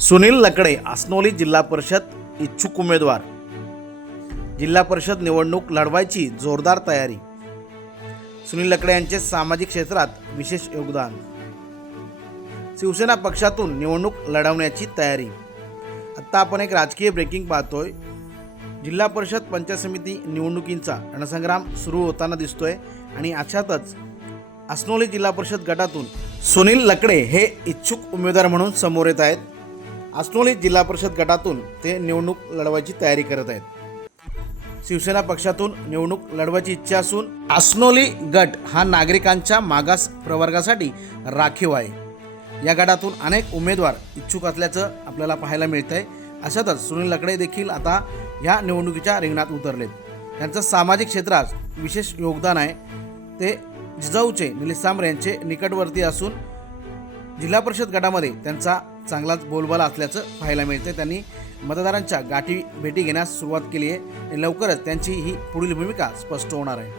सुनील लकडे आसनोली जिल्हा परिषद इच्छुक उमेदवार. जिल्हा परिषद निवडणूक लढवायची जोरदार तयारी. सुनील लकडे यांचे सामाजिक क्षेत्रात विशेष योगदान. शिवसेना पक्षातून निवडणूक लढवण्याची तयारी. आत्ता आपण एक राजकीय ब्रेकिंग पाहतोय. जिल्हा परिषद पंचायत समिती निवडणुकींचा रणसंग्राम सुरू होताना दिसतोय आणि अशातच आसनोली जिल्हा परिषद गटातून सुनील लकडे हे इच्छुक उमेदवार म्हणून समोर येत आहेत. असनोली जिल्हा परिषद गटातून ते निवडणूक लढवायची तयारी करत आहेत. शिवसेना पक्षातून निवडणूक लढवायची इच्छा असून आसनोली गट हा नागरिकांच्या मागास प्रवर्गासाठी राखीव आहे. या गटातून अनेक उमेदवार इच्छुक असल्याचं आपल्याला पाहायला मिळतं आहे अशातच सुनील लकडे देखील आता ह्या निवडणुकीच्या रिंगणात उतरलेत. त्यांचं सामाजिक क्षेत्रात विशेष योगदान आहे. ते जिजाऊचे निलेश सांबरे यांचे निकटवर्ती असून जिल्हा परिषद गटामध्ये त्यांचा चांगलाच बोलबाला असल्याचं पाहायला मिळतं त्यांनी मतदारांच्या गाठी भेटी घेण्यास सुरुवात केली आहे. लवकरच त्यांची ही पुढील भूमिका स्पष्ट होणार आहे.